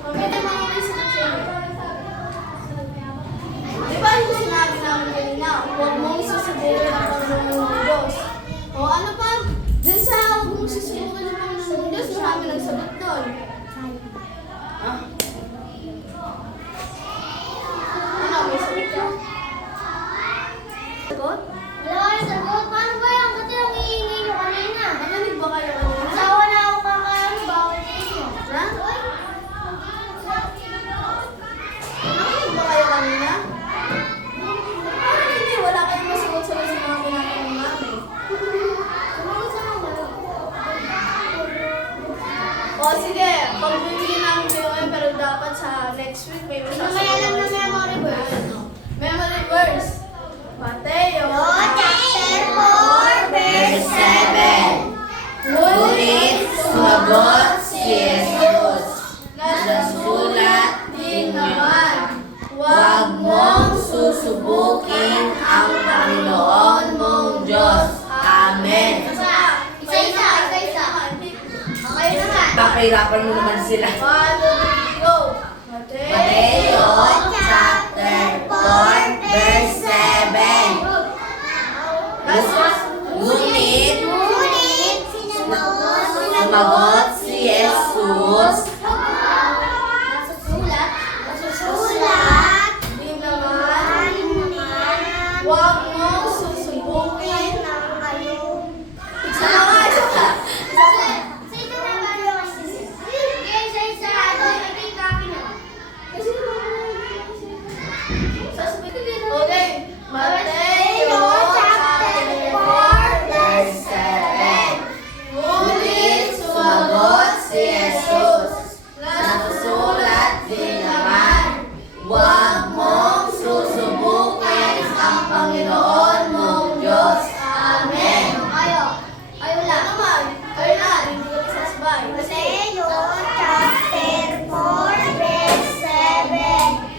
Pwede mo ako isipin. Di ba yung sinabi namin kanina, huwag mong susubukan ang Panginoon ng Diyos. O ano pa? Dun sa huwag mong susubukan ang Panginoon ng Diyos, marami nagsagot doon. Ano, may sagot ka? Sagot? Wala kayo sagot. Paano ba yan? Ba't yung hihingi nyo kanina? Naganig ba kayo kanina? Asawa na ako kakaano. Bawal sa inyo. Ha? Naganig ba kayo kanina? Parang hindi, wala kayong masagot-sagot sa mga pinatanong namin. Sumagot sa mga. O sige, pagbibigyan namin kayo ngayon pero dapat sa next week may masasagot. Mamaya lang na memory verse. Memory verse. Mateo. Chapter 4, verse 7. Ngunit sumagot si Jesus, nasusulat din naman, huwag mong susubukin ang Panginoon mong Diyos. Amen. Isa-isa. Okay na nga. Pakahirapan mo naman sila. 1, 2, 3, go. Mateo chapter 4, verse 7. Ngunit sumagot si Jesus, Nasusulat. Di naman, huwag mong susubukin. Isa nga, isa nga. Okay, Mateo chapter 4, verse 7. Ngunit sumagot si Jesus, nasusulat din naman, huwag mong susubukin ang Panginoon mong Diyos. Amen. Ayaw lang. Naman, kayo na, hindi ko sasabay. Mateo chapter 4, verse 7.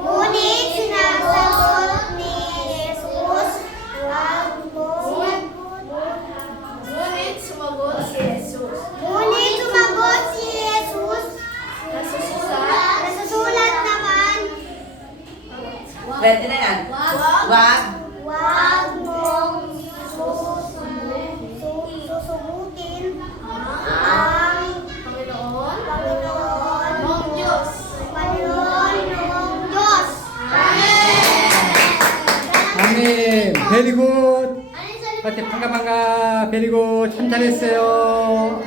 Ngunit sinasagot ni Jesus, huwag mo. Ngunit sumagot si Jesus. Ngunit sumagot si Jesus, nasusulat naman, Pwede na yan. Wag. huwag mong susubukin ang Panginoon, Panginoon mong Diyos. ng Diyos. 아멘. 베리굿. Ano yung salita? 어때 반가 반가 베리굿 참 잘했어요.